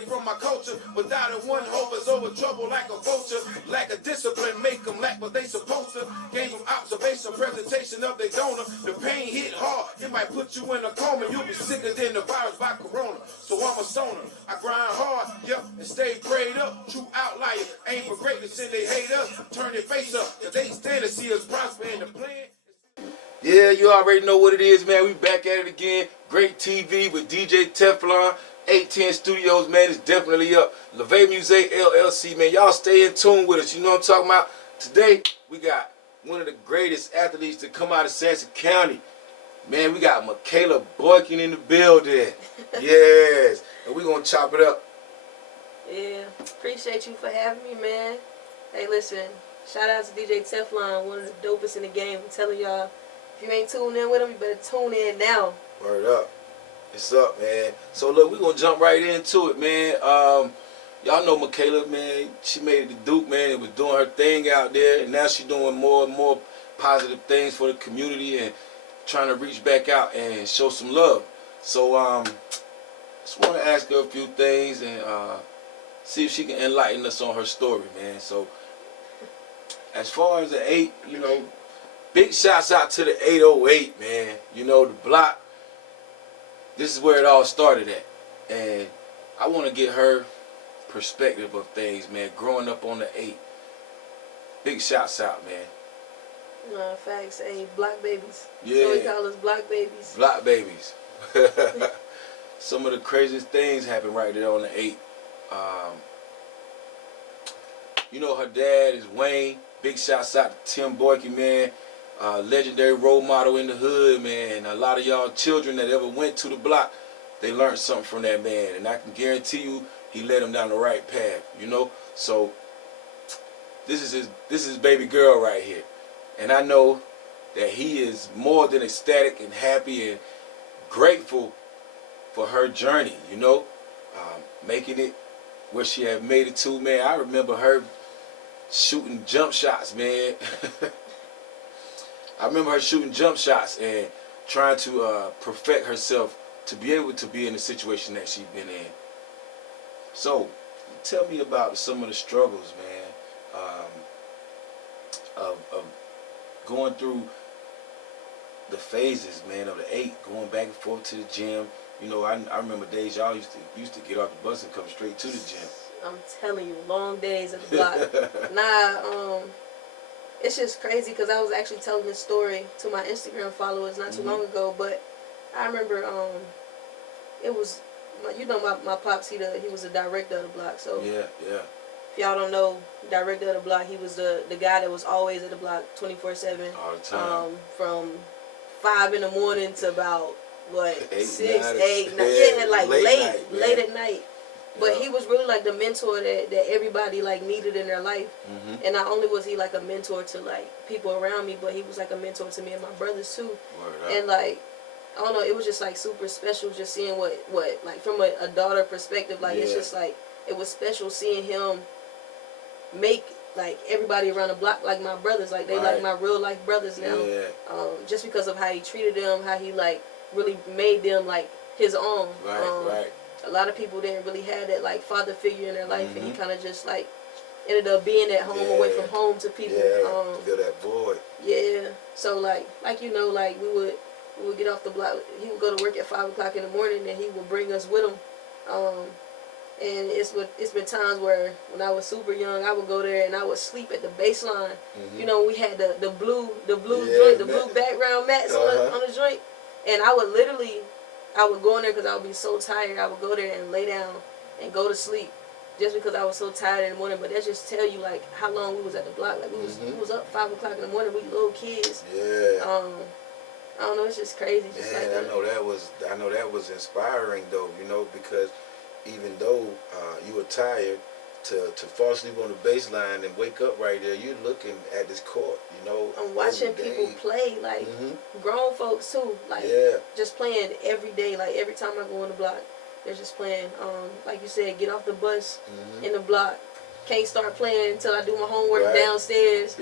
disconnected from my culture. Without it, one hope is over trouble like a vulture. Lack of discipline make them lack what they supposed to. Game from observation, presentation of their donor. The pain hit hard, it might put you in a coma. You'll be sicker than the virus by corona. So I'm a stoner, I grind hard, yep, and stay prayed up. True outliers, aim for greatness and they hate us. Turn their face up, cause they stand to see us prosper in the plan. Yeah, you already know what it is, man. We back at it again. Great TV with DJ Teflon. 810 Studios, man. It's definitely up. LeVay Music LLC, man. Y'all stay in tune with us. You know what I'm talking about? Today, we got one of the greatest athletes to come out of Sansom County. Man, we got MikaylaBoykin in the building. Yes. And we're going to chop it up. Yeah. Appreciate you for having me, man. Hey, listen. Shout out to DJ Teflon, one of the dopest in the game. I'm telling y'all, if you ain't tuned in with him, you better tune in now. Word up. It's up, man. So, look, we're going to jump right into it, man. Y'all know Mikayla, man. She made it to Duke, man, and was doing her thing out there. And now she's doing more and more positive things for the community and trying to reach back out and show some love. So, just want to ask her a few things and see if she can enlighten us on her story, man. So, as far as the 8, you know, big shouts out to the 808, man. You know, the block. This is where it all started at. And I want to get her perspective of things, man, growing up on the 8. Big shouts out, man. Facts, hey, block babies. Yeah. So we call us block babies. Block babies. Some of the craziest things happen right there on the 8. You know, her dad is Wayne. Big shouts out to Tim Boykin, man. Legendary role model in the hood, man. A lot of y'all children that ever went to the block, they learned something from that man. And I can guarantee you, he led them down the right path, you know? So, this is his baby girl right here. And I know that he is more than ecstatic and happy and grateful for her journey, you know? Making it where she had made it to, man. I remember her shooting jump shots, man. I remember her shooting jump shots and trying to perfect herself to be able to be in the situation that she's been in. So, tell me about some of the struggles, man, of going through the phases, man, of the 8, going back and forth to the gym. You know, I remember days y'all used to get off the bus and come straight to the gym. I'm telling you, long days at the block. It's just crazy because I was actually telling this story to my Instagram followers not too long ago. But I remember it was, you know, my pops. He was the director of the block. So yeah. If y'all don't know, director of the block, he was the guy that was always at the block 24/7. All the time. From 5 in the morning to about what 6, 8, 9. Yeah, like late at night. But yeah. he was really like the mentor that everybody like needed in their life. And not only was he like a mentor to like people around me, but he was like a mentor to me and my brothers too. And like, I don't know, it was just like super special just seeing what like from a daughter perspective, like it's just like, it was special seeing him make like everybody around the block like my brothers, like they like my real life brothers now. Just because of how he treated them, how he like really made them like his own. A lot of people didn't really have that like father figure in their life, and he kind of just like ended up being at home, away from home to people. Fill that void. Yeah. So like you know, like we would get off the block. He would go to work at 5 o'clock in the morning, and he would bring us with him. And it's been times where when I was super young, I would go there and I would sleep at the baseline. You know, we had the blue joint, the blue background mats on the joint, and I would go in there because I would be so tired. I would go there and lay down and go to sleep just because I was so tired in the morning. But that just tell you like how long we was at the block. Like we was up 5 o'clock in the morning. We little kids. I don't know. It's just crazy. Just Man, like I know that was inspiring though. You know, because even though you were tired, to fall asleep on the baseline and wake up right there, you're looking at this court, you know. I'm watching people play, like grown folks too, like just playing every day. Like every time I go on the block, they're just playing. Like you said, get off the bus in the block. Can't start playing until I do my homework downstairs.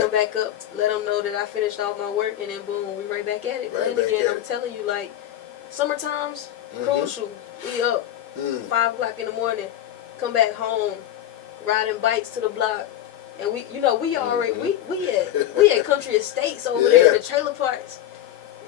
Come back up, let them know that I finished all my work, and then boom, we right back at it. Playing again. I'm telling you, like summertime's crucial. We up 5 o'clock in the morning, come back home, riding bikes to the block. And we already, we had country estates over there in the trailer parks.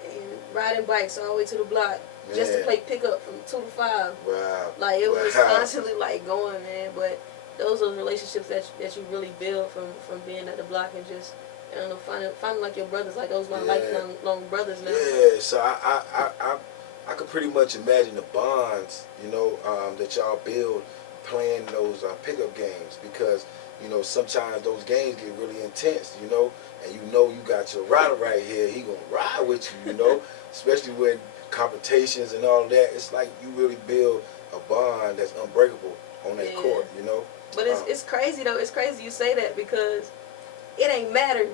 And riding bikes all the way to the block just to play pickup from 2 to 5. Wow. Like, it was constantly, like, going, man. But those are relationships that you really build from being at the block and just, I don't know, finding like your brothers. Like, those are my lifelong brothers now. Yeah, so I could pretty much imagine the bonds, you know, that y'all build playing those pickup games, because, you know, sometimes those games get really intense, you know, and you got your rider right here, he gonna ride with you, you know, especially with competitions and all of that. It's like you really build a bond that's unbreakable on that court, you know. But it's crazy though. It's crazy you say that, because it ain't matter.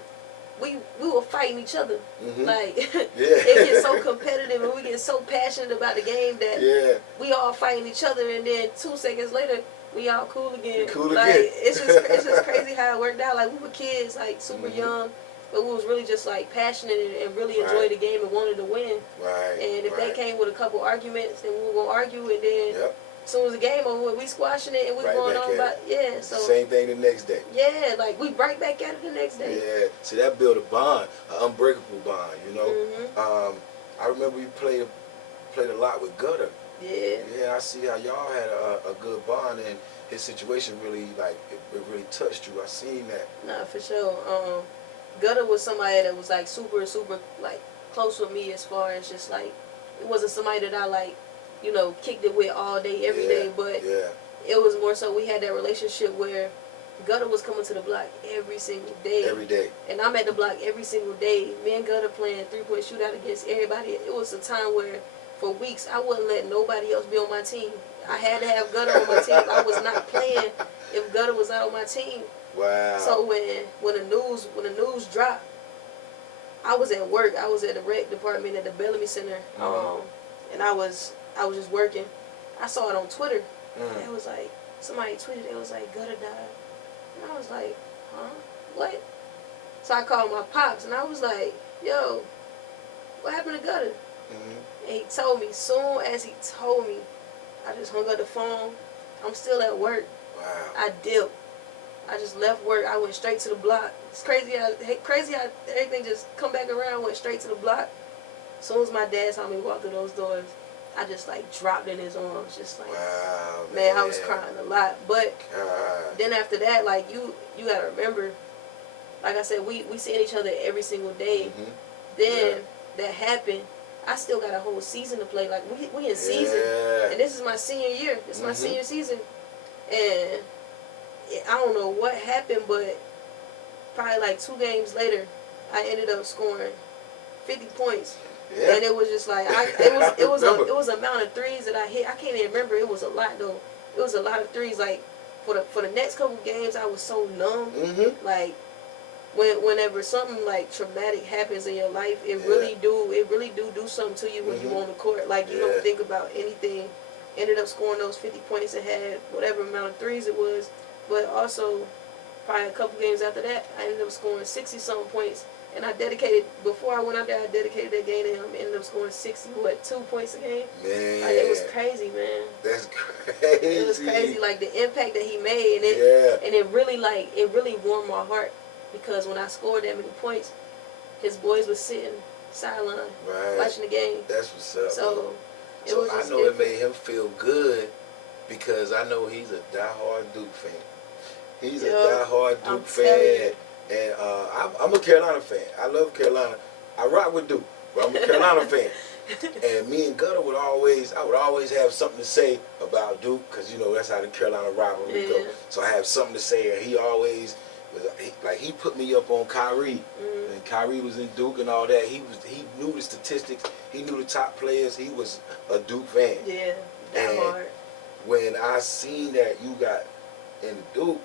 We were fighting each other. Like, it gets so competitive and we get so passionate about the game that we all fighting each other, and then 2 seconds later we all cool again. It's just crazy how it worked out. Like, we were kids, like super young, but we was really just like passionate and really enjoyed the game and wanted to win. And if they came with a couple arguments, then we were gonna argue, and then as soon as the game over, we squashing it and we going on about so same thing the next day. Yeah, like we right back at it the next day. Yeah, so that built a bond, an unbreakable bond, you know. I remember we played a lot with Gutter. Yeah, I see how y'all had a good bond, and his situation really, like, it really touched you. I seen that. Nah, for sure. Gutter was somebody that was like super like close with me, as far as just like, it wasn't somebody that I like, you know, kicked it with all day, every day, but it was more so we had that relationship where Gutter was coming to the block every single day. Every day. And I'm at the block every single day. Me and Gutter playing 3-point shootout against everybody. It was a time where, for weeks, I wouldn't let nobody else be on my team. I had to have Gutter on my team. I was not playing if Gutter was not on my team. Wow. So when the news dropped, I was at work. I was at the rec department at the Bellamy Center, and I was just working. I saw it on Twitter. And it was like, somebody tweeted, it was like, Gutter died. And I was like, huh? What? So I called my pops, and I was like, yo, what happened to Gutter? And he told me. Soon as he told me, I just hung up the phone. I'm still at work. Wow. I dipped. I just left work. I went straight to the block. It's crazy how everything just come back around. Went straight to the block. As soon as my dad saw me walk through those doors, I just like dropped in his arms, just like, wow, man, I was crying a lot. But then after that, like, you gotta remember, like I said, we seeing each other every single day. Then that happened. I still got a whole season to play. Like, we in season, and this is my senior year. This is my senior season, and I don't know what happened, but probably like 2 games later, I ended up scoring 50 points. And it was just like, it was an amount of threes that I hit. I can't even remember. It was a lot though. It was a lot of threes. Like, for the next couple games, I was so numb. Like, whenever something like traumatic happens in your life, it really do something to you when you on the court. Like, you don't think about anything. Ended up scoring those 50 points and had whatever amount of threes it was. But also, probably a couple games after that, I ended up scoring 60-something points. And before I went out there, I dedicated that game to him. Ended up scoring 2 points a game. Man. Like, it was crazy, man. That's crazy. It was crazy, like, the impact that he made. And it really warmed my heart. Because when I scored that many points, his boys were sitting sideline watching the game. That's what's up. So I know it made him feel good, because I know he's a diehard Duke fan. He's a diehard Duke fan. And I'm a Carolina fan. I love Carolina. I rock with Duke, but I'm a Carolina fan. And me and Gutter I would always have something to say about Duke, because, you know, that's how the Carolina rivalry goes. So I have something to say, and he always he put me up on Kyrie. And Kyrie was in Duke and all that. He knew the statistics. He knew the top players. He was a Duke fan. Yeah, that hard. When I seen that you got in Duke,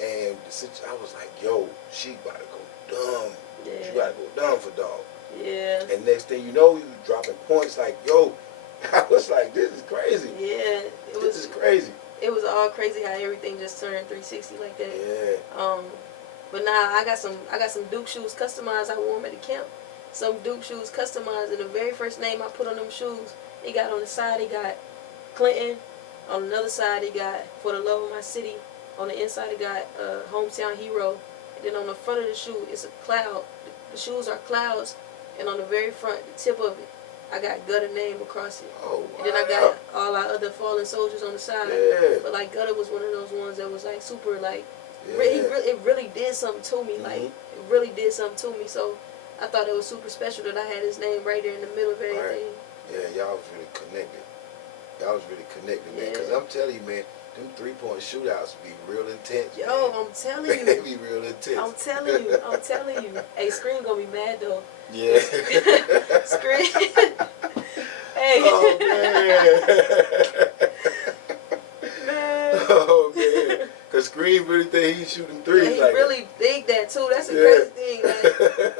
and I was like, yo, she about to go dumb. She about to go dumb for dog. Yeah. And next thing you know, you dropping points like, yo. I was like, this is crazy. Yeah. This is crazy. It was all crazy how everything just turned 360 like that. Yeah. But now I got some Duke shoes customized. I wore them at the camp. Some Duke shoes customized, and the very first name I put on them shoes, it got on the side, it got Clinton, On another side, he got For the Love of My City. On the inside, he got Hometown Hero. And then on the front of the shoe, it's a cloud. The shoes are clouds. And on the very front, the tip of it, I got Gutter name across it. Oh, wow. And then I got all our other fallen soldiers on the side. Yeah. But like Gutter was one of those ones that was like super like, Yeah. it really did something to me. Like, it really did something to me. So I thought it was super special that I had his name right there in the middle of everything. Right. Yeah, y'all was really connected. Y'all was really connected, man. Because I'm telling you, man, them 3-point shootouts be real intense. Yo, man. I'm telling you. They be real intense. I'm telling you. I'm telling you. Hey, Scream gonna be mad though. Yeah. Scream. Hey. Oh, man. Man. Oh, man. Because Scream really think he's shooting threes. Yeah, he like really think that too. That's a crazy thing. Like,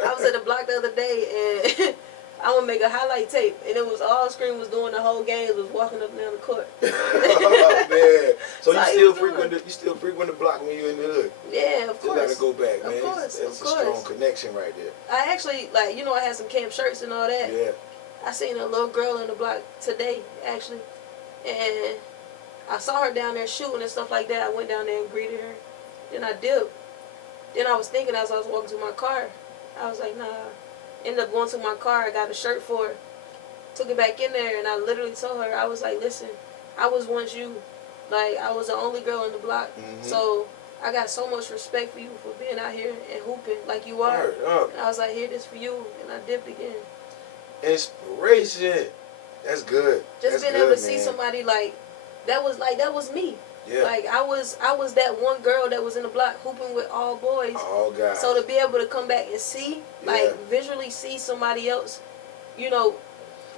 I was at the block the other day and I would make a highlight tape, and it was all Scream was doing the whole game was walking up and down the court. Oh man! So That's you still frequent the block when you're in the hood? Yeah, of course. You gotta go back, man. Of course, That's of a course. strong connection right there. I actually I had some camp shirts and all that. Yeah. I seen a little girl in the block today actually, and I saw her down there shooting and stuff like that. I went down there and greeted her. Then I dipped. Then I was thinking as I was walking to my car, I was like, nah. Ended up going to my car. I got a shirt for her. Took it back in there, and I literally told her, I was like, listen, I was once you. Like, I was the only girl in the block. So I got so much respect for you for being out here and hooping like you are. And I was like, here, this for you. And I dipped again. Inspiration. That's good. Just being able to see somebody that was me. Yeah. Like I was that one girl that was in the block hooping with all boys. All guys. So to be able to come back and see, visually see somebody else, doing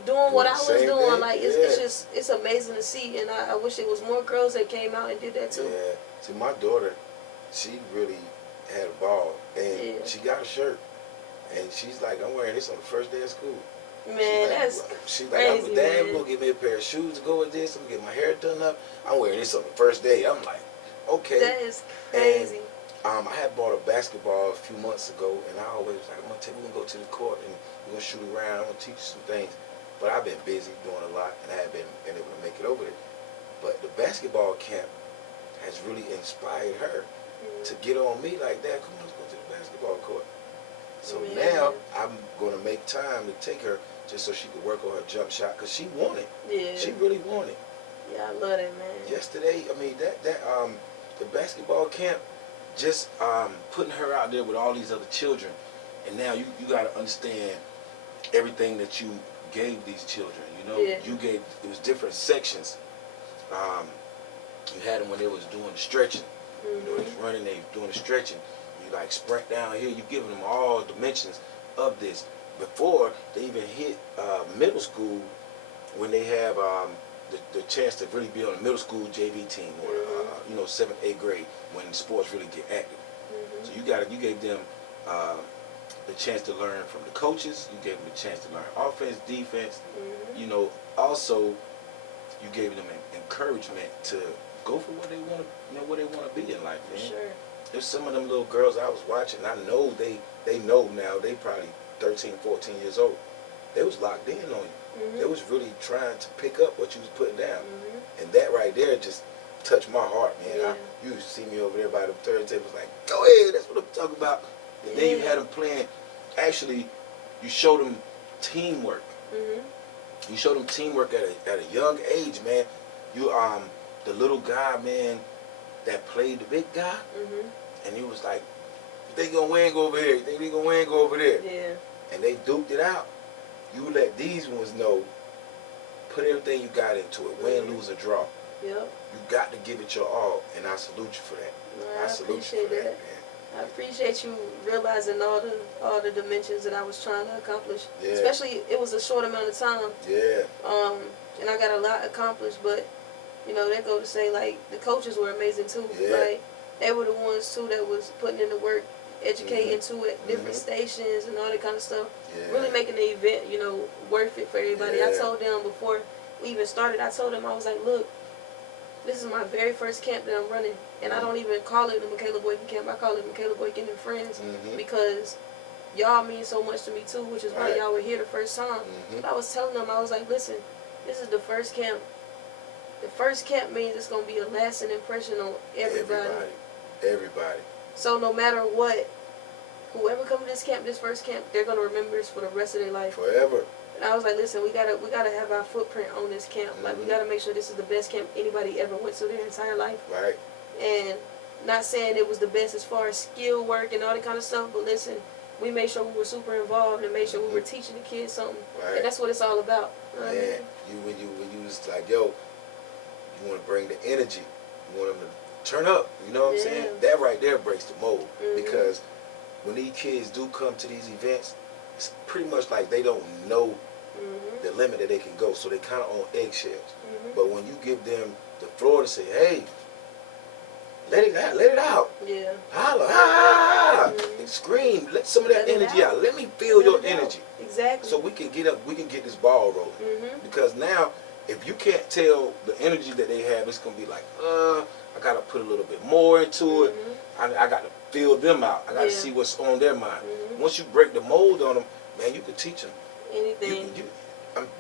what I was doing, like it's amazing to see, and I wish there was more girls that came out and did that too. Yeah. See, my daughter, she really had a ball, and she got a shirt, and she's like, I'm wearing this on the first day of school. Man, she's crazy, like, Dad, gonna give me a pair of shoes to go with this. I'm gonna get my hair done up. I'm wearing this on the first day. I'm like, okay. That is crazy. And, I had bought a basketball a few months ago, and I always was like, we're gonna go to the court and we're gonna shoot around. I'm gonna teach you some things. But I've been busy doing a lot, and I haven't been able to make it over there. But the basketball camp has really inspired her to get on me like, Dad, come on, let's go to the basketball court. So now I'm gonna make time to take her just so she could work on her jump shot, because she wanted. Yeah. She really wanted. Yeah, I love that, man. Yesterday, I mean, the basketball camp, just putting her out there with all these other children, and now you got to understand everything that you gave these children. You gave, it was different sections. You had them when they was doing the stretching. They was running, they was doing the stretching. You like sprint down here. You giving them all dimensions of this. Before they even hit middle school, when they have the chance to really be on a middle school JV team, or 7th, 8th grade, when sports really get active. So you gave them the chance to learn from the coaches. You gave them the chance to learn offense, defense. Also you gave them encouragement to go for what they want to, what they want to be in life, man. Sure. There's some of them little girls I was watching. I know they know now. They probably 13, 14 years old. They was locked in on you. They was really trying to pick up what you was putting down. And that right there just touched my heart, man. You see me over there by the third table, like, go ahead, that's what I'm talking about. And then you had them playing. Actually, you showed them teamwork. You showed them teamwork at a young age, man. You the little guy, man, that played the big guy, and he was like, you think you're gonna win, go over here. You think you're gonna win, go over there. Yeah. And they duped it out. You let these ones know, put everything you got into it, win, lose, or draw. Yep. You got to give it your all, and I salute you for that. I salute appreciate you for that, that. man. I appreciate you realizing all the dimensions that I was trying to accomplish. Yeah. Especially, it was a short amount of time. Yeah. And I got a lot accomplished, but they go to say, like, the coaches were amazing too. Yeah. Like, they were the ones too that was putting in the work, educating to it, different stations and all that kind of stuff. Yeah. Really making the event, worth it for everybody. Yeah. I told them before we even started, I told them, I was like, look, this is my very first camp that I'm running. And I don't even call it the Mikayla Boykin camp. I call it Mikayla Boykin and Friends, because y'all mean so much to me too, which is why y'all were here the first time. But I was telling them, I was like, listen, this is the first camp the first camp means it's gonna be a lasting impression on everybody. Everybody. So no matter what, whoever come to this camp, this first camp, they're gonna remember this for the rest of their life. Forever. And I was like, listen, we gotta have our footprint on this camp. Like, we gotta make sure this is the best camp anybody ever went to their entire life. Right. And not saying it was the best as far as skill work and all that kind of stuff, but listen, we made sure we were super involved and made sure we were teaching the kids something. Right. And that's what it's all about. You know what I mean? When you was like, yo, you want to bring the energy, you want them to turn up. You know what I'm saying? That right there breaks the mold, because when these kids do come to these events, it's pretty much like they don't know the limit that they can go, so they kind of on eggshells. But when you give them the floor to say, hey, let it out. Yeah. Holla, ha, and scream, let some of that energy out. Let me feel your energy. Exactly. So we can get this ball rolling. Because now, if you can't tell the energy that they have, it's gonna be like, I gotta put a little bit more into it. I got to feel them out. I got to see what's on their mind. Once you break the mold on them, man, you can teach them anything.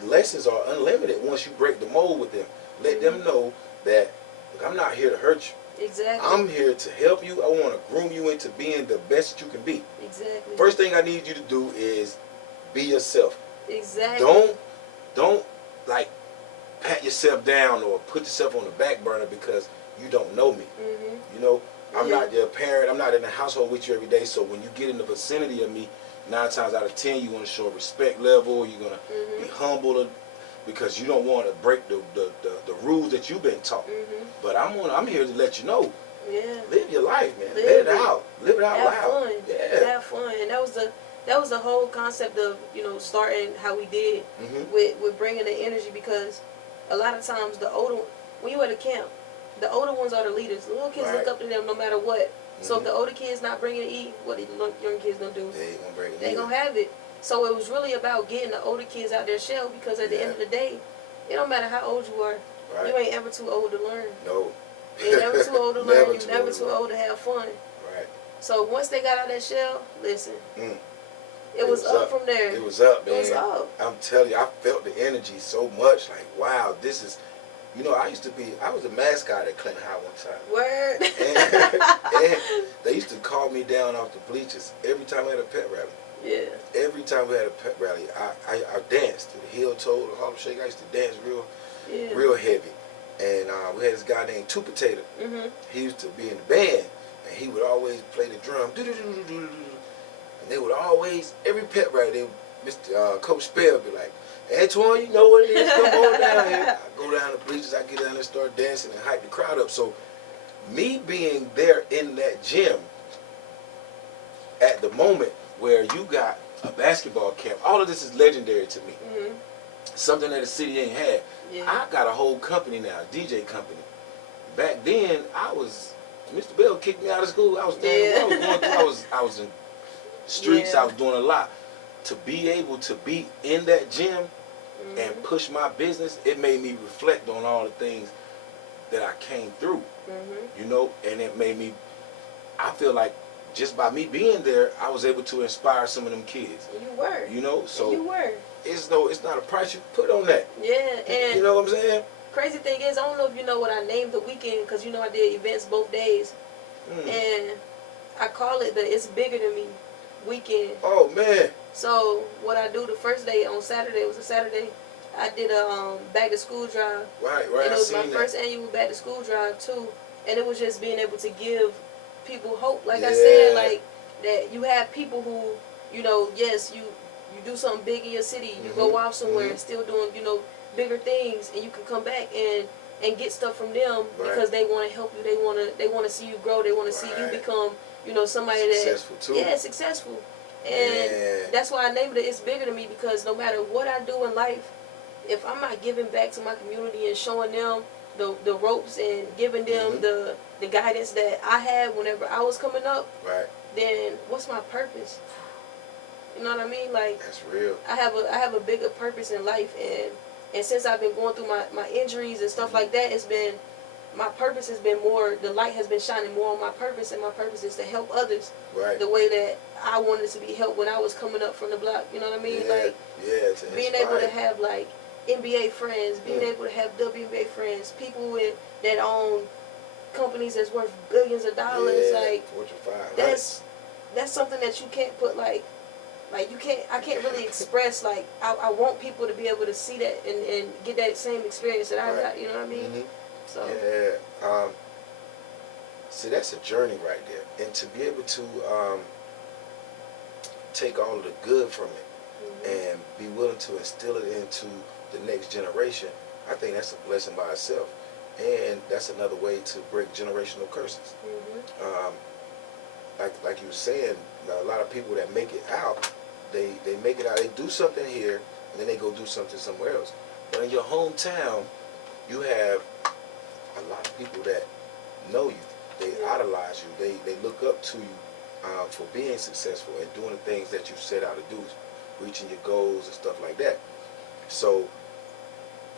Lessons are unlimited once you break the mold with them. Let them know that, look, I'm not here to hurt you. Exactly. I'm here to help you. I want to groom you into being the best you can be. Exactly. First thing I need you to do is be yourself. Exactly. Don't like pat yourself down or put yourself on the back burner because you don't know me. You know, I'm not your parent. I'm not in the household with you every day. So when you get in the vicinity of me, 9 times out of 10, you're going to show a respect level. You're going to be humble because you don't want to break the rules that you've been taught. But I'm here to let you know. Yeah. Live your life, man. Let it out. Live it out loud. Have fun. Yeah. Have fun. And that was the whole concept of, you know, starting how we did with bringing the energy, because a lot of times when you at a camp, the older ones are the leaders. The little kids look up to them no matter what. So if the older kids not bringing to eat, what the young kids gonna do? They ain't gonna bring it. They gonna have it. So it was really about getting the older kids out their shell, because at the end of the day, it don't matter how old you are. Right. You ain't ever too old to learn. No. You ain't never too old to learn. You never too learn. old to have fun. Right. So once they got out that shell, listen, it was up from there. It was up, man. It was up. I'm telling you, I felt the energy so much. Like, wow, this is. You know, I was the mascot at Clinton High one time. Word. And they used to call me down off the bleachers every time we had a pep rally. Yeah. Every time we had a pep rally, I danced to the heel toe, the Harlem Shake. I used to dance real heavy. And we had this guy named Two Potato. He used to be in the band, and he would always play the drum. And they would always, every pep rally, Mr. Coach Spell would be like, Antoine, you know what it is, come on down here. I go down the bleachers, I get down there and start dancing and hype the crowd up. So me being there in that gym at the moment where you got a basketball camp, all of this is legendary to me. Something that the city ain't had. I got a whole company now, a DJ company. Back then, Mr. Bell kicked me out of school. I was I was in the streets, I was doing a lot. To be able to be in that gym and push my business, it made me reflect on all the things that I came through, you know, and it made me, I feel like just by me being there, I was able to inspire some of them kids. You were. You know, so you were. It's not a price you put on that. Yeah, and you know what I'm saying? Crazy thing is, I don't know if you know what I named the weekend, because you know I did events both days, and I call it the It's Bigger Than Me weekend. Oh man. So what I do the first day on Saturday, it was a Saturday, I did a back to school drive. Right. And it was my first annual back to school drive too. And it was just being able to give people hope. Like I said, like that you have people who, you know, yes, you do something big in your city, you go off somewhere and still doing, you know, bigger things, and you can come back and get stuff from them because they want to help you. They want to see you grow. They want to see you become, you know, somebody successful too. Yeah, successful. And that's why I named it It's Bigger Than Me, because no matter what I do in life, if I'm not giving back to my community and showing them the ropes and giving them the guidance that I had whenever I was coming up, then what's my purpose? You know what I mean? Like, that's real. I have a bigger purpose in life, and since I've been going through my injuries and stuff like that, it's been, my purpose has been more, the light has been shining more on my purpose, and my purpose is to help others the way that I wanted to be helped when I was coming up from the block. You know what I mean? Like, to being able to have, like, NBA friends, being able to have WNBA friends, people that own companies that's worth billions of dollars. Yeah, like Fortune 500. that's something that you can't put like you can't. I can't really express like I want people to be able to see that and get that same experience that I got. You know what I mean? So yeah. See, that's a journey right there, and to be able to take all of the good from it and be willing to instill it into the next generation, I think that's a blessing by itself. And that's another way to break generational curses. Like you were saying, a lot of people that make it out, they make it out, they do something here, and then they go do something somewhere else. But in your hometown, you have a lot of people that know you. They idolize you. They look up to you for being successful and doing the things that you set out to do, reaching your goals and stuff like that. So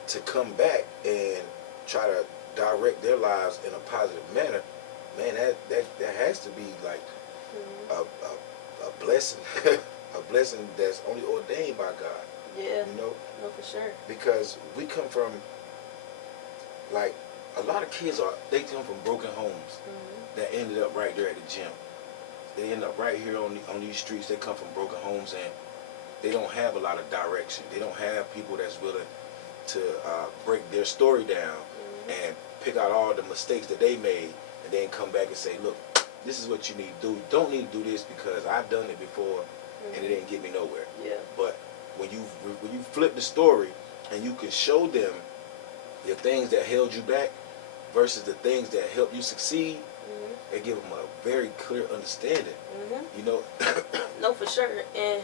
to come back and try to direct their lives in a positive manner, man, that has to be like a blessing, a blessing that's only ordained by God. Yeah. You know? No, for sure. Because we come from, like, a lot of kids they come from broken homes that ended up right there at the gym. They end up right here on these streets. They come from broken homes and they don't have a lot of direction. They don't have people that's willing to break their story down and pick out all the mistakes that they made and then come back and say, look, this is what you need to do. You don't need to do this because I've done it before and it didn't get me nowhere. Yeah. But when you flip the story and you can show them the things that held you back versus the things that help you succeed, they give them a very clear understanding. You know. No, for sure. And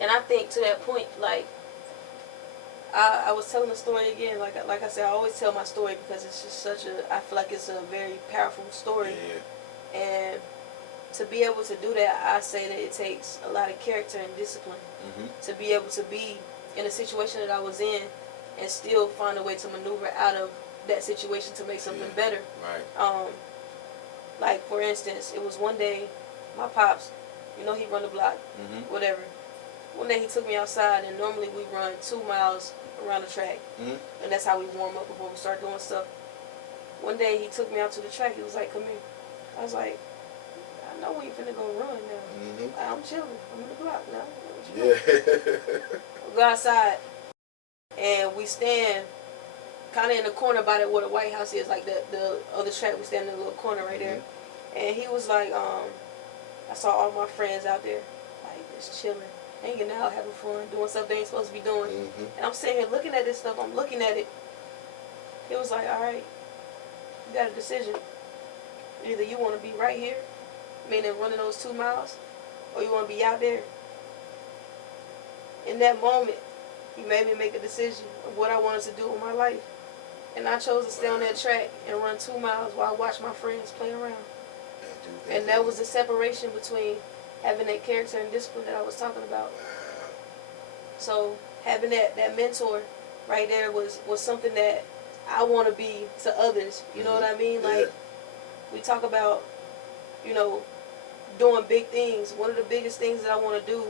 I think to that point, like I was telling the story again. Like I said, I always tell my story because it's just I feel like it's a very powerful story. Yeah. And to be able to do that, I say that it takes a lot of character and discipline to be able to be in a situation that I was in and still find a way to maneuver out of that situation to make something better. Right. Like for instance, it was one day, my pops, you know, he run the block, whatever. One day he took me outside, and normally we run 2 miles around the track, and that's how we warm up before we start doing stuff. One day he took me out to the track. He was like, "Come here." I was like, "I know where you finna go run now. I'm chilling. I'm in the block now." We go outside, and we stand kind of in the corner by where the White House is, like the other track. We stand in a little corner right there. And he was like, I saw all my friends out there, like just chilling, hanging out, having fun, doing stuff they ain't supposed to be doing. And I'm sitting here looking at this stuff. I'm looking at it. He was like, "All right, you got a decision. Either you want to be right here, meaning running those 2 miles, or you want to be out there." In that moment, he made me make a decision of what I wanted to do with my life. And I chose to stay on that track and run 2 miles while I watched my friends play around. And that was the separation between having that character and discipline that I was talking about. So having that mentor right there was something that I want to be to others. You know what I mean? Like, we talk about, you know, doing big things. One of the biggest things that I want to do,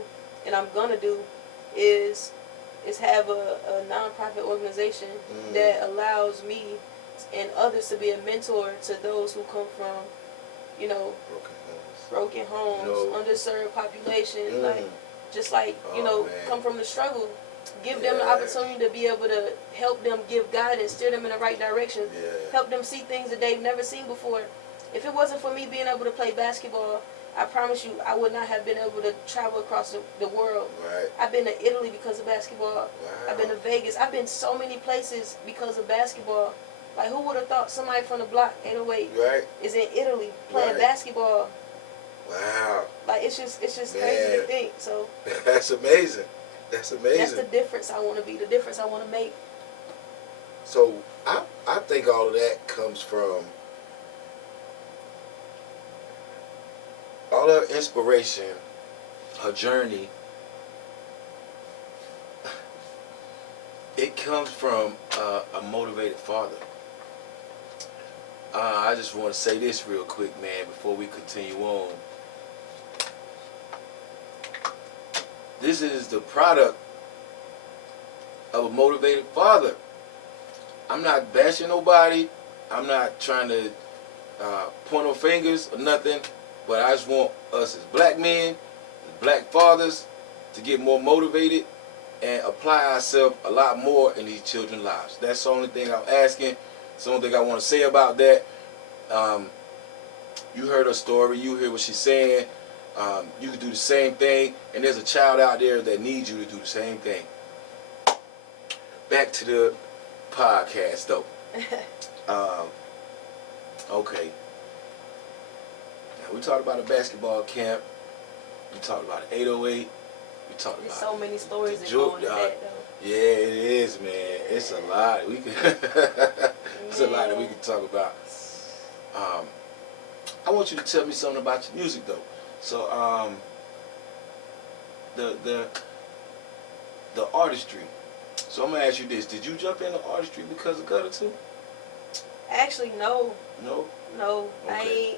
and I'm going to do, is have a non-profit organization that allows me and others to be a mentor to those who come from, you know, broken homes, underserved population, like just like, you know, come from the struggle. Give them the opportunity to be able to help them, give guidance, steer them in the right direction, help them see things that they've never seen before. If it wasn't for me being able to play basketball, I promise you, I would not have been able to travel across the world. Right. I've been to Italy because of basketball. Wow. I've been to Vegas. I've been so many places because of basketball. Like, who would have thought somebody from the block 808 is in Italy playing basketball? Wow. Like, it's just crazy to think. So that's amazing. That's amazing. That's the difference I want to be. The difference I want to make. So I think all of that comes from all her inspiration, her journey. It comes from a motivated father. I just want to say this real quick, man, before we continue on. This is the product of a motivated father. I'm not bashing nobody. I'm not trying to point no fingers or nothing. But I just want us as black men, as black fathers, to get more motivated and apply ourselves a lot more in these children's lives. That's the only thing I'm asking. It's the only thing I want to say about that. You heard her story. You hear what she's saying. You can do the same thing. And there's a child out there that needs you to do the same thing. Back to the podcast, though. Okay. Now, we talked about a basketball camp. We talked about 808. We talked There's about so many stories that go into that, though. Yeah, it is, man. It's a lot. We can. It's a lot that we can talk about. I want you to tell me something about your music, though. So, the artistry. So I'm gonna ask you this: did you jump into artistry because of Gutter 2? Actually, no. No. No, Okay. I ain't.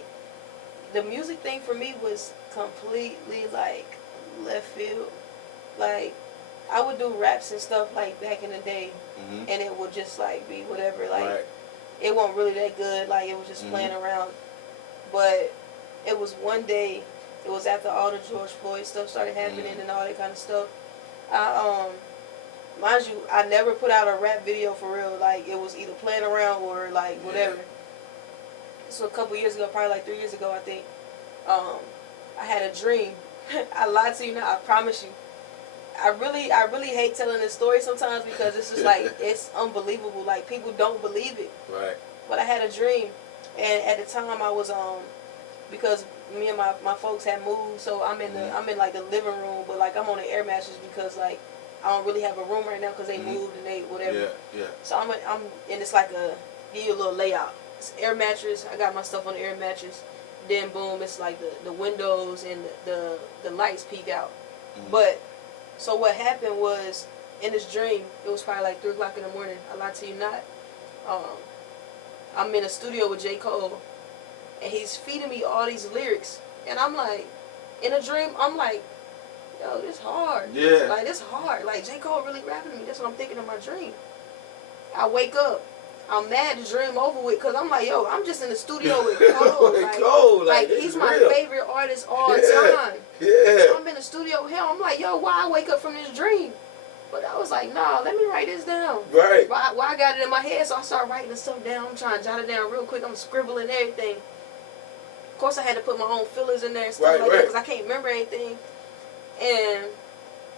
The music thing for me was completely like left field. Like, I would do raps and stuff like back in the day, and it would just like be whatever. Like, it wasn't really that good. Like, it was just playing around. But it was one day. It was after all the George Floyd stuff started happening and all that kind of stuff. Mind you, I never put out a rap video for real. Like, it was either playing around or like whatever. So a couple years ago, probably like 3 years ago, I think, I had a dream. I lied to you now, I promise you. I really hate telling this story sometimes because it's just like, it's unbelievable. Like, people don't believe it. Right. But I had a dream, and at the time I was because me and my folks had moved, so I'm in like the living room, but like I'm on the air mattress because like I don't really have a room right now because they moved and they whatever. Yeah, yeah. So I'm and it's like give you a little layout. It's air mattress. I got my stuff on the air mattress. Then boom, it's like the windows and the lights peek out. But so what happened was, in this dream, it was probably like 3 o'clock in the morning. I lied to you not. I'm in a studio with J. Cole, and he's feeding me all these lyrics, and I'm like, in a dream, I'm like, yo, this hard. Yeah. Like, this hard. Like, J. Cole really rapping to me. That's what I'm thinking in my dream. I wake up. I'm mad the dream over with because I'm like, yo, I'm just in the studio with Cole. Like he's my favorite artist all time. Yeah. So I'm in the studio with him. I'm like, yo, why I wake up from this dream? But I was like, nah, let me write this down. Right. Why I got it in my head, so I started writing the stuff down. I'm trying to jot it down real quick. I'm scribbling everything. Of course, I had to put my own fillers in there and stuff like that because I can't remember anything. And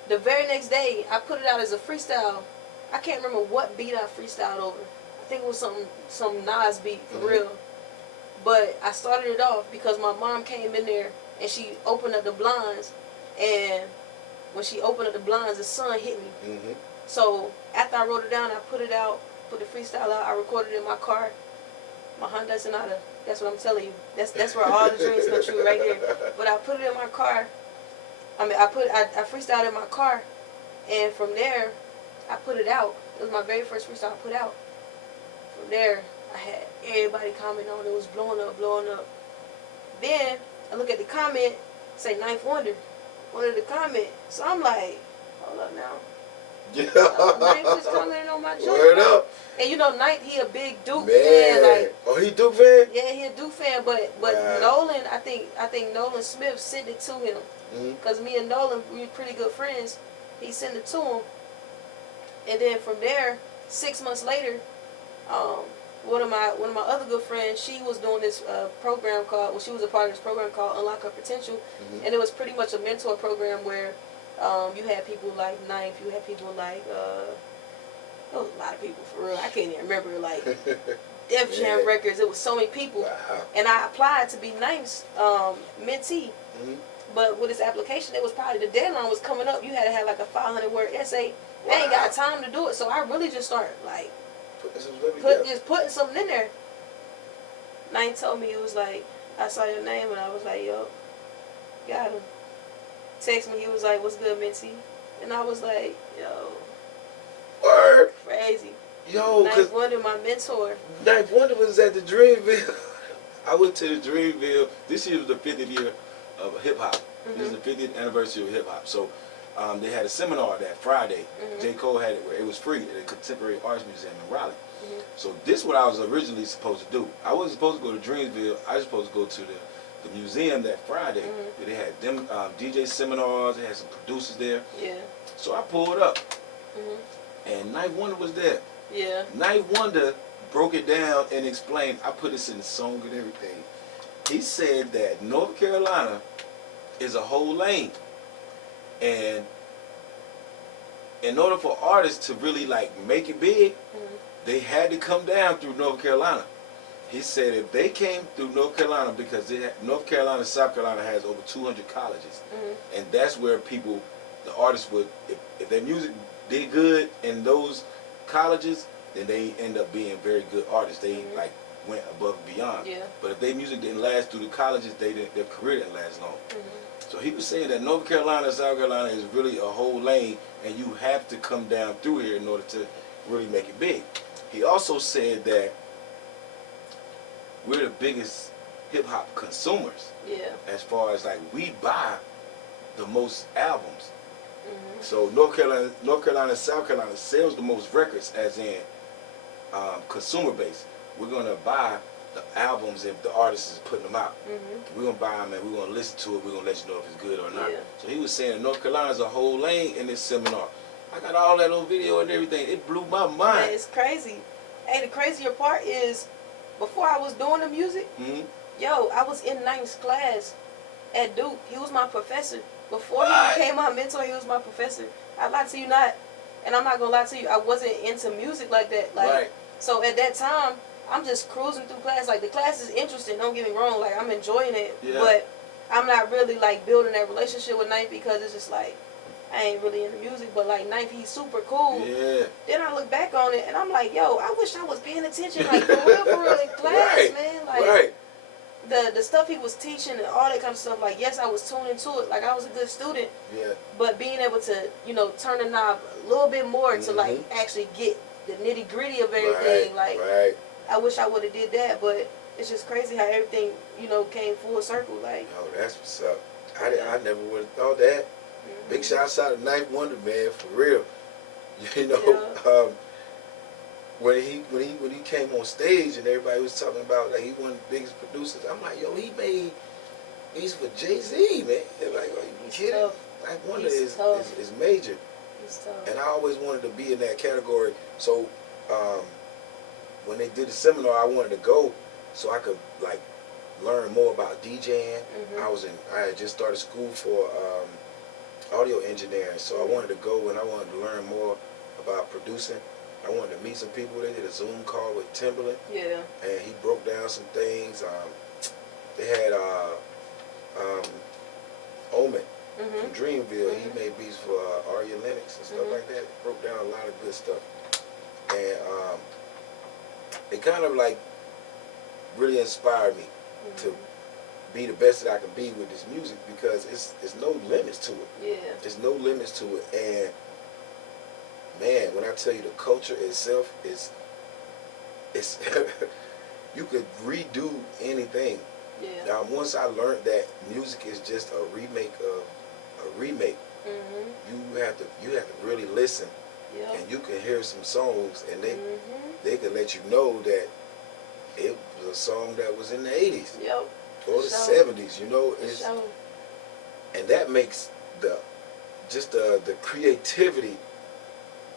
the very next day, I put it out as a freestyle. I can't remember what beat I freestyled over. I think it was some Nas beat for real. But I started it off because my mom came in there and she opened up the blinds, and when she opened up the blinds, the sun hit me. So after I wrote it down, I put it out, put the freestyle out. I recorded it in my car, my Honda Sonata. That's what I'm telling you. That's where all the dreams come true right here. But I put it in my car. I mean, I freestyled in my car, and from there, I put it out. It was my very first freestyle I put out. From there, I had everybody comment on it. It was blowing up, blowing up. Then I look at the comment, say Ninth Wonder, one of the comment. So I'm like, hold up now. Ninth just commenting on my joint. Word up. And you know, Ninth, he a big Duke fan. Like, oh, he Duke fan? Yeah, he a Duke fan. But Nolan, I think Nolan Smith sent it to him. Because me and Nolan, we were pretty good friends. He sent it to him. And then from there, 6 months later, one of my other good friends, she was doing this program called, well, she was a part of this program called Unlock Her Potential. And it was pretty much a mentor program where you had people like Ninth, you had people like, there was a lot of people for real. I can't even remember, like Def Jam Records. It was so many people. Wow. And I applied to be Ninth's mentee. But with this application, it was probably, the deadline was coming up. You had to have like a 500-word essay. I ain't got time to do it, so I really just started like putting something in there. Ninth told me, it was like, I saw your name and I was like, yo, got him. Text me, he was like, what's good, mentee? And I was like, yo, word, crazy. Yo, Ninth Wonder, my mentor. Ninth Wonder was at the Dreamville. I went to the Dreamville. This year was the 50th year of hip hop. This is the 50th anniversary of hip hop. So they had a seminar that Friday. J. Cole had it where it was free at the Contemporary Arts Museum in Raleigh. So this is what I was originally supposed to do. I wasn't supposed to go to Dreamsville. I was supposed to go to the museum that Friday. They had them DJ seminars. They had some producers there. Yeah. So I pulled up, and Knife Wonder was there. Yeah. Knife Wonder broke it down and explained. I put this in the song and everything. He said that North Carolina is a whole lane, and in order for artists to really like make it big, they had to come down through North Carolina. He said if they came through North Carolina, because North Carolina, South Carolina has over 200 colleges, and that's where people, the artists would, if their music did good in those colleges, then they end up being very good artists. They like went above and beyond. Yeah. But if their music didn't last through the colleges, their career didn't last long. So he was saying that North Carolina, South Carolina is really a whole lane, and you have to come down through here in order to really make it big. He also said that we're the biggest hip hop consumers. Yeah. As far as like we buy the most albums. So North Carolina, South Carolina sells the most records, as in consumer base. We're gonna buy the albums if the artist is putting them out. We're gonna buy them and we're gonna listen to it. We're gonna let you know if it's good or not. Yeah. So he was saying that North Carolina's a whole lane in this seminar. I got all that on video and everything. It blew my mind. Man, it's crazy. Hey, the crazier part is, before I was doing the music, yo, I was in 9th class at Duke. He was my professor. Before he became my mentor, he was my professor. I lie to you not, and I'm not gonna lie to you, I wasn't into music like that. Like, so at that time, I'm just cruising through class. Like, the class is interesting, don't get me wrong. Like, I'm enjoying it, but I'm not really like building that relationship with Ninth, because it's just like, I ain't really into music, but like Ninth, he's super cool. Yeah. Then I look back on it and I'm like, yo, I wish I was paying attention, like for real in class, man. Like the stuff he was teaching and all that kind of stuff. Like, yes, I was tuned into it. Like, I was a good student. Yeah. But being able to, you know, turn the knob a little bit more to like actually get the nitty gritty of everything. Like, I wish I would have did that, but it's just crazy how everything, you know, came full circle. Like, oh, that's what's up. I never would have thought that. Big shouts out to Knife Wonder, man, for real. You know, when he came on stage and everybody was talking about like he one of the biggest producers, I'm like, yo, he made these for Jay-Z, man. They're like, are you kidding? Knife Wonder is major. He's tough. And I always wanted to be in that category. So when they did the seminar, I wanted to go so I could like learn more about DJing. I had just started school for audio engineering, so I wanted to go and I wanted to learn more about producing. I wanted to meet some people. They did a Zoom call with Timberland. Yeah. And he broke down some things. They had Omen from Dreamville. He made beats for Arya Lennox and stuff like that. Broke down a lot of good stuff. And it kind of like really inspired me to be the best that I can be with this music, because it's no limits to it. Yeah. There's no limits to it. And man, when I tell you the culture itself is you could redo anything. Yeah. Now once I learned that music is just a remake of a remake, you have to really listen. And you can hear some songs and they can let you know that it was a song that was in the 80s. Or the 70s, you know, and that makes the creativity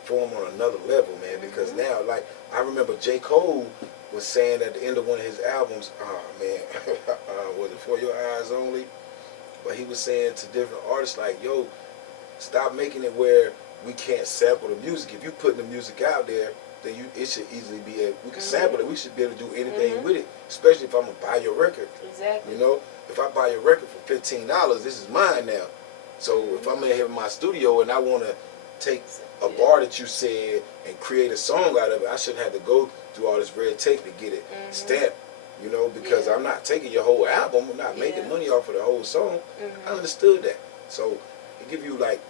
form on another level, man. Because now, like, I remember J. Cole was saying at the end of one of his albums, was it For Your Eyes Only? But he was saying to different artists like, yo, stop making it where we can't sample the music. If you putting the music out there, then it should easily be we can sample it. We should be able to do anything with it, especially if I'm gonna buy your record. Exactly. You know, if I buy your record for $15, this is mine now. So if I'm in here in my studio and I want to take a bar that you said and create a song out of it, I shouldn't have to go through all this red tape to get it stamped. You know, because I'm not taking your whole album. I'm not making money off of the whole song. I understood that. So it give you like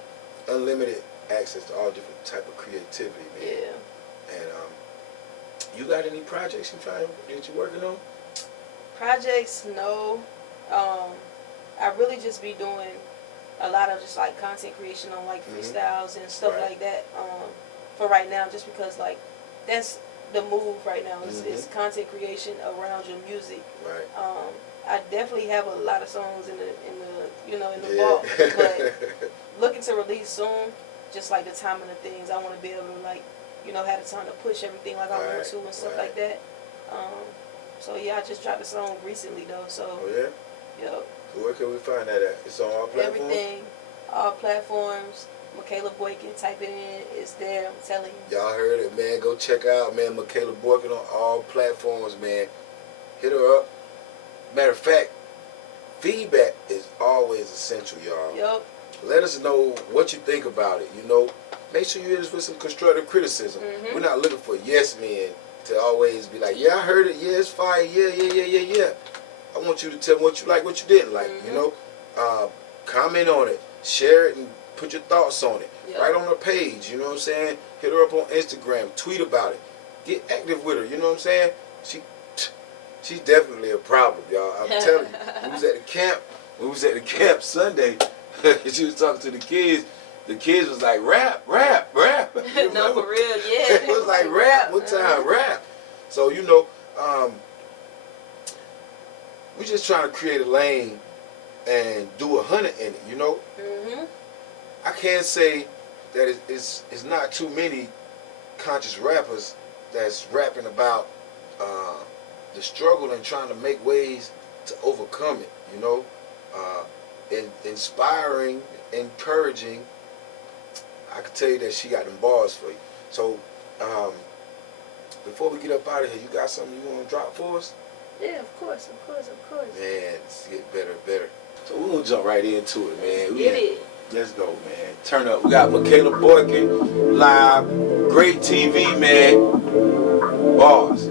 unlimited access to all different type of creativity, man. Yeah. And you got any projects that you're working on? Projects, no. I really just be doing a lot of just like content creation on like freestyles and stuff like that. For right now, just because like that's the move right now is content creation around your music. Right. I definitely have a lot of songs in the vault, but looking to release soon. Just like the timing of things, I want to be able to like, have the time to push everything like I want to and stuff like that. So yeah, I just dropped a song recently though. So oh yeah. Yep. So where can we find that at? It's on all platforms. Everything, all platforms. Mikayla Boykin, type it in, it's there. I'm telling you. Y'all heard it, man. Go check out, man, Mikayla Boykin on all platforms, man. Hit her up. Matter of fact, feedback is always essential, y'all. Yep. Let us know what you think about it. Make sure you hit us with some constructive criticism. We're not looking for yes men to always be like, yeah, I heard it. Yeah, it's fire. Yeah. I want you to tell me what you like, what you didn't like. Comment on it, share it, and put your thoughts on it. Yep. Right on her page. You know what I'm saying? Hit her up on Instagram. Tweet about it. Get active with her. You know what I'm saying? She's definitely a problem, y'all. I'm telling you. We was at the camp Sunday. She was talking to the kids. The kids was like, rap. No, for real, yeah. It was like, rap. What time? Rap. So, we just trying to create a lane and do 100 in it, I can't say that it's not too many conscious rappers that's rapping about the struggle and trying to make ways to overcome it, inspiring, encouraging. I can tell you that she got them bars for you. So, before we get up out of here, you got something you want to drop for us? Yeah, of course. Man, it's getting better and better. So we're going to jump right into it, man. Get it. Let's go, man. Turn up. We got Mikayla Boykin live. Great TV, man. Bars.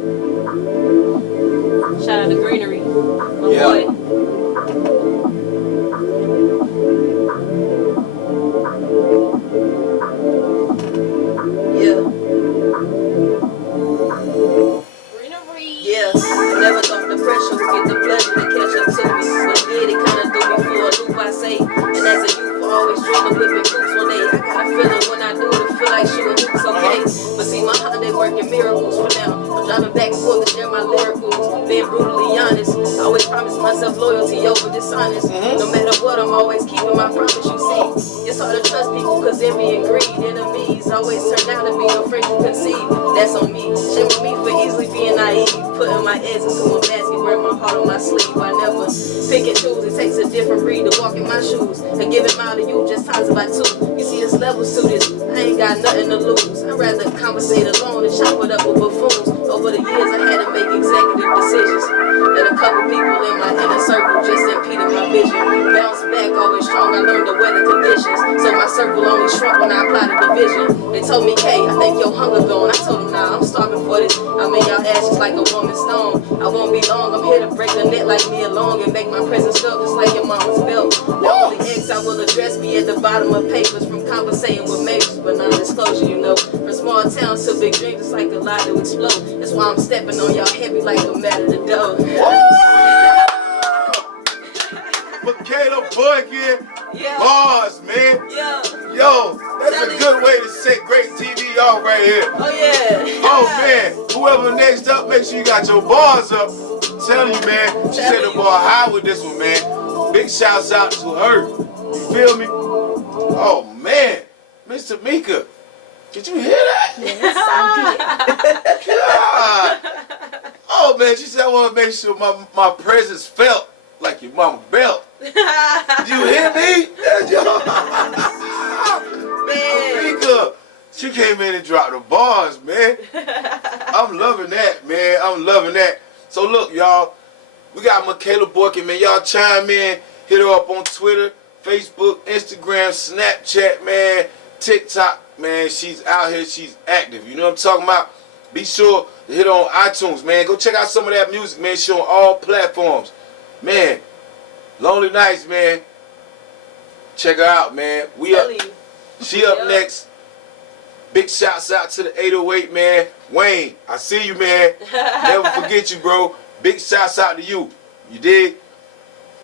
Shout out to Greenery. My boy. Yeah. Greenery. Yeah. Never thought the pressure would get the pleasure to catch up to me. But yeah, it kind of threw me for a loop, I say. And as a youth, I always dream of whipping coops one day. I got a feeling when I do it, it feel like shooting hoops, okay? But see, my Honda working miracles for now. I'm driving back and forth to share my lyricals. Being brutally honest, I always promise myself loyalty over dishonest. No matter what, I'm always keeping my promise, you see. It's hard to trust people cause envy and greed, enemies always turn out to be no friend you conceive. That's on me. Shame on me for easily being naive. Putting my eggs into a basket, wearing my heart on my sleeve. I never pick and choose. It takes a different breed to walk in my shoes. And give it mile to you just times by two. You see, there's levels to this. I ain't got nothing to lose. I'd rather conversate alone and chop it up with buffoons. Over the years, I had to make executive decisions. And a couple people in my inner circle just impeded my vision. Bounce back, always strong. I learned the weather conditions. So my circle only shrunk when I applied the division. They told me, K, I think your hunger gone. I told them, nah, I'm starving for this. I'm in y'all ashes like a woman's stone. I won't be long. I'm here to break the net like me along and make my presence felt just like your mama's belt. The only ex I will address be at the bottom of papers from conversating with majors, but non-disclosure, From small towns to big dreams, it's like a lot to explode. That's why I'm stepping on y'all heavy like a mat of the dough. Mikayla Boykin. Yeah. Bars, man. Yeah. Yo, that's a good way to set Great TV off right here. Oh, yeah. Oh, man. Whoever next up, make sure you got your bars up. I'm telling you, man. She set the bar high with this one, man. Big shouts out to her. You feel me? Oh, man. Miss Tamika. Did you hear that? Yes, I God. Oh, man. She said, I want to make sure my presence felt like your mama belt. You hear me? Tamika. She came in and dropped the bars, man. I'm loving that, man. I'm loving that. So, look, y'all. We got Mikayla Boykin, man. Y'all chime in. Hit her up on Twitter, Facebook, Instagram, Snapchat, man. TikTok, man. She's out here. She's active. You know what I'm talking about? Be sure to hit her on iTunes, man. Go check out some of that music, man. She on all platforms. Man, Lonely Nights, man. Check her out, man. She up next. Big shouts out to the 808, man. Wayne, I see you, man. Never forget you, bro. Big shouts out to you. You dig?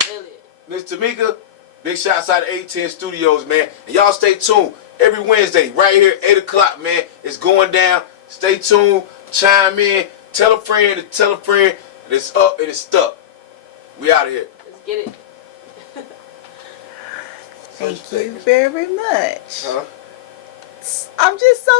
Really? Miss Tamika, Big shouts out to 810 Studios, man. And y'all stay tuned. Every Wednesday, right here, 8 o'clock, man. It's going down. Stay tuned. Chime in. Tell a friend to tell a friend. It's up and it's stuck. We out of here. Let's get it. Thank you very much. Huh? I'm just so